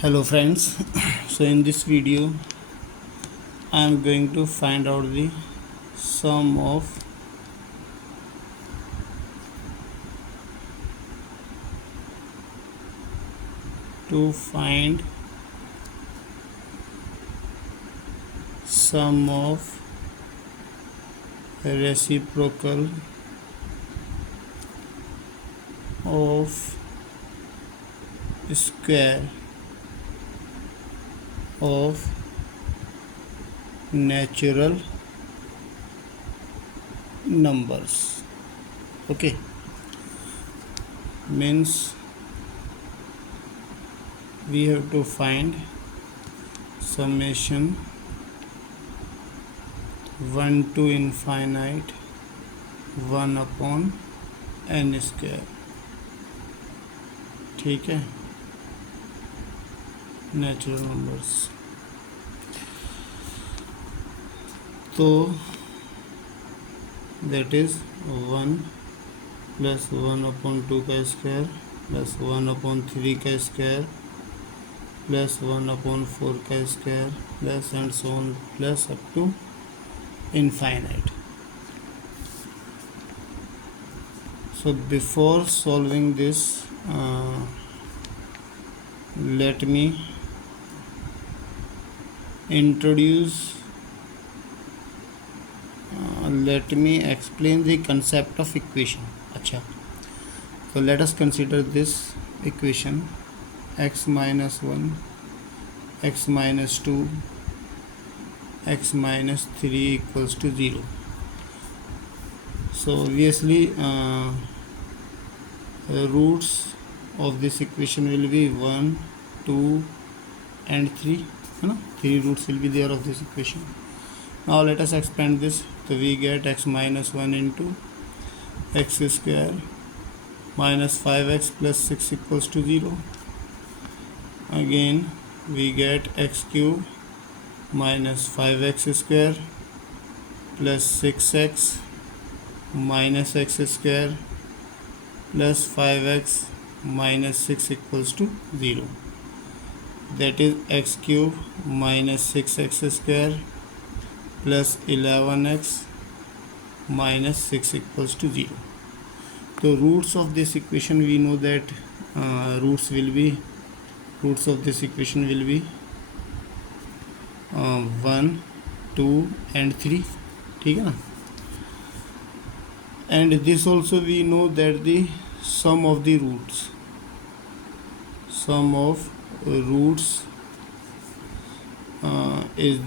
Hello friends. So in this video I am going to find out the sum of to find sum of reciprocal of square of natural numbers. Okay, means we have to find summation 1 to infinite 1 upon n square. ठीक है, natural numbers. तो that is 1 plus 1 upon 2 का square plus 1 upon 3 का square plus 1 upon 4 का square plus and so on plus up to infinite. So before solving this, let me explain the concept of equation. अच्छा, so let us consider this equation: x minus 1, x minus 2, x minus 3 equals to 0. So obviously the roots of this equation will be 1, 2 and 3. Three roots will be there of this equation. Now let us expand this. So we get x minus 1 into x square minus 5x plus 6 equals to 0. Again we get x cube minus 5x square plus 6x minus x square plus 5x minus 6 equals to 0. That is x cube minus 6x square plus 11x minus 6 equals to 0. So roots of this equation, we know that roots of this equation will be 1, 2 and 3. ठीक है ना. And this also we know that the sum of roots is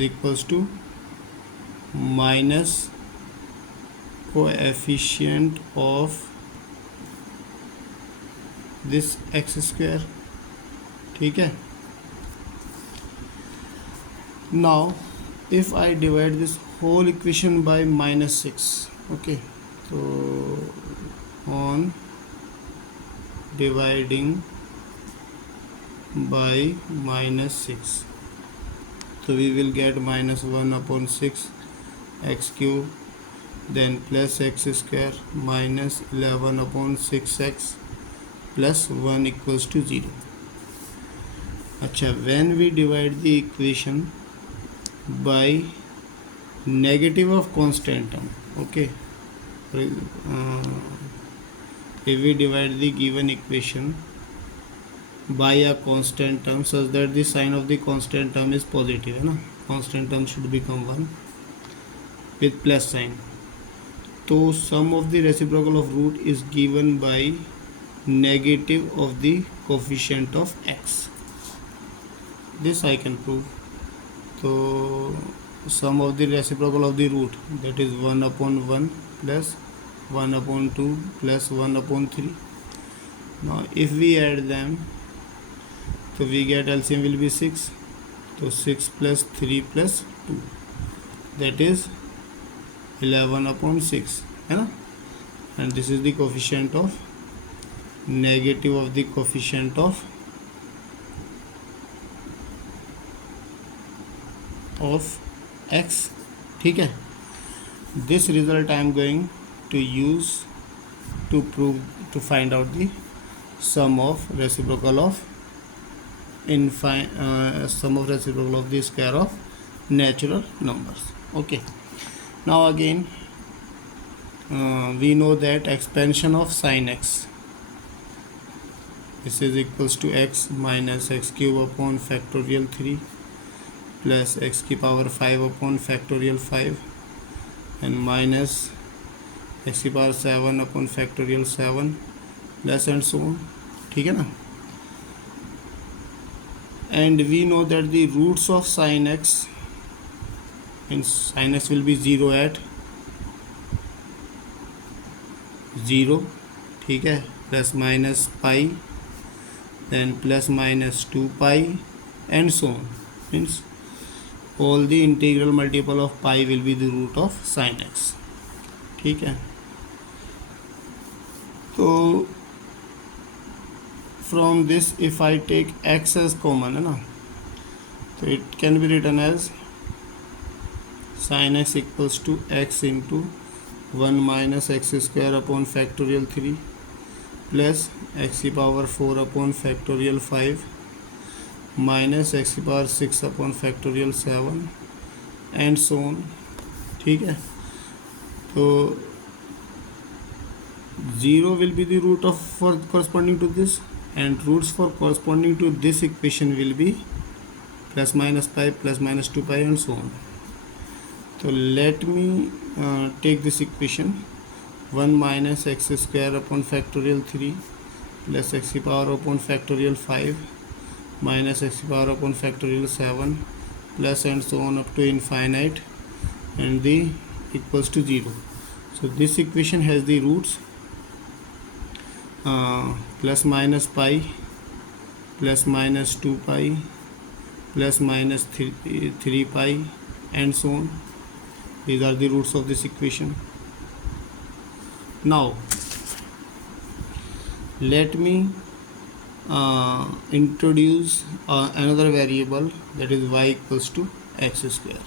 equals to minus coefficient of this x square. ठीक है. Now if I divide this whole equation by minus 6, okay, so on dividing by minus 6, so we will get minus 1 upon 6 x cube, then plus x square minus 11 upon 6x plus 1 equals to 0. अच्छा, when we divide the equation by negative of constant term, okay, if we divide the given equation by a constant term such that the sign of the constant term is positive, है ना, constant term should become 1 with plus sign. So sum of the reciprocal of root is given by negative of the coefficient of x. This I can prove. So sum of the reciprocal of the root, that is 1 upon 1 plus 1 upon 2 plus 1 upon 3. Now if we add them, so we get LCM will be 6. So 6 plus 3 plus 2, that is 11 upon 6, है ना. And this is the coefficient of negative of the coefficient of x. ठीक है. This result I am going to use to find out the sum of reciprocal of sum of reciprocal of the square of natural numbers. Okay, now again we know that expansion of sin x, this is equals to x minus x cube upon factorial 3 plus x की power 5 upon factorial 5 and minus x की power 7 upon factorial 7 plus and so on. ठीक है ना. And we know that the roots of sin x, means sin x will be 0 at 0, ठीक है, plus minus pi, then plus minus 2 pi and so on, means all the integral multiple of pi will be the root of sin x. ठीक है, तो from this if I take x as common है ना, तो it can be written as sin x equals to x into 1 minus x square upon factorial 3 plus x की power 4 upon factorial 5 minus x की power 6 upon factorial 7 and so on. ठीक है, तो 0 will be the root of for corresponding to this, and roots for corresponding to this equation will be plus minus pi, plus minus 2 pi and so on. So let me take this equation 1 minus x square upon factorial 3 plus x की power upon factorial 5 minus x की power upon factorial 7 plus and so on up to infinite and the equals to 0. So this equation has the roots plus minus pi, plus minus 2 pi, plus minus 3 pi and so on. These are the roots of this equation. Now let me introduce another variable, that is y equals to x square,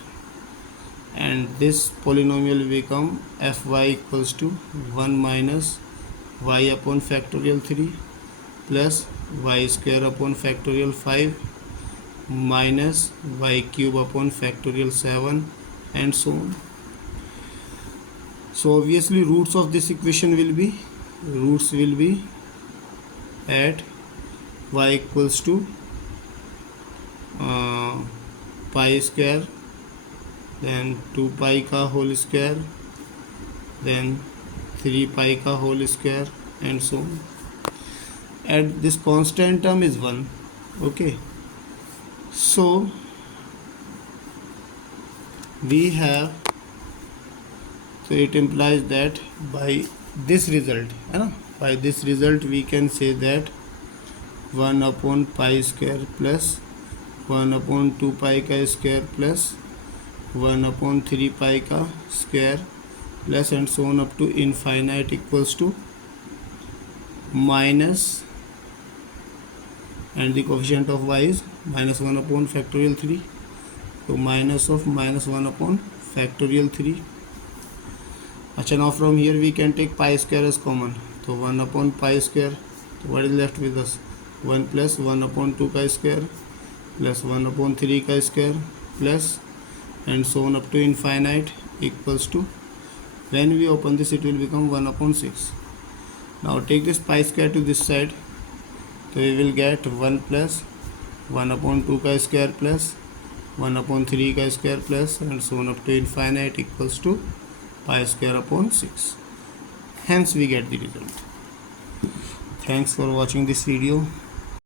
and this polynomial will become fy equals to 1 minus y upon factorial 3 plus y square upon factorial 5 minus y cube upon factorial 7 and so on. So obviously roots of this equation will be at y equals to pi square, then 2 pi का whole square, then 3 pi का whole square and so on. And this constant term is 1. Okay, so we have, so it implies that by this result, by this result we can say that 1 upon pi square plus 1 upon 2 pi का square plus 1 upon 3 pi का square plus and so on up to infinite equals to minus, and the coefficient of y is minus 1 upon factorial 3, so minus of minus 1 upon factorial 3. अच्छा, now from here we can take pi square as common, so 1 upon pi square, so what is left with us, 1 plus 1 upon 2 का square plus 1 upon 3 का square plus and so on up to infinite equals to, when we open this it will become 1 upon 6. Now take this pi square to this side, so we will get 1 plus 1 upon 2 का square plus 1 upon 3 का square plus and so on up to infinite equals to pi square upon 6. Hence we get the result. Thanks for watching this video.